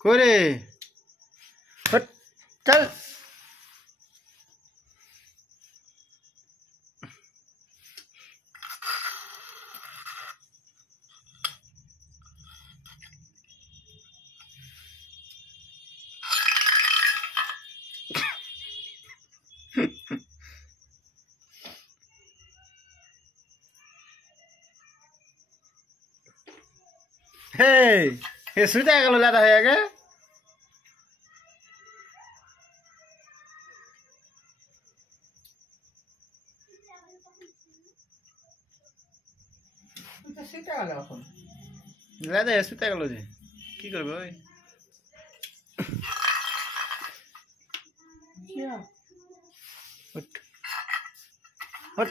করে হট চল হে হে শুতে গেল দাদা হয়ে গে দাদা শুতে গেল যে কি করবে ওই হট হট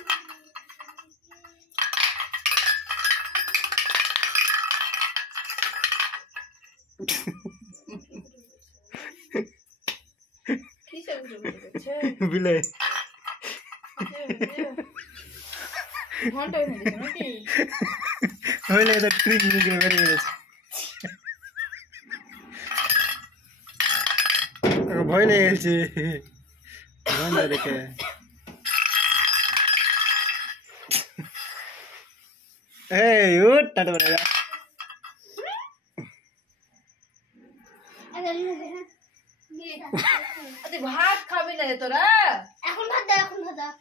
বিলে হইলে এটা ট্রিক নিয়ে বেরিয়ে গেছে ভয় লেগে গেছে ভয় না দেখে এই উঠ টাটা বলে যা ভাত খাবি না তোরা এখন ভাত দাও এখন ভাত দাও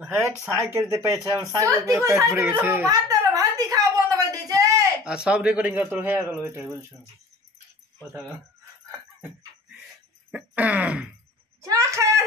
হেড সাইকেল তে পেয়েছে আমার সাইকেল পেট ভরে গেছে ভাত দি খাওয়া বন্ধ করে দিয়েছে আর সব রেকর্ডিং কর তোর হয়ে গেল এটাই বলছো কথা চা খায়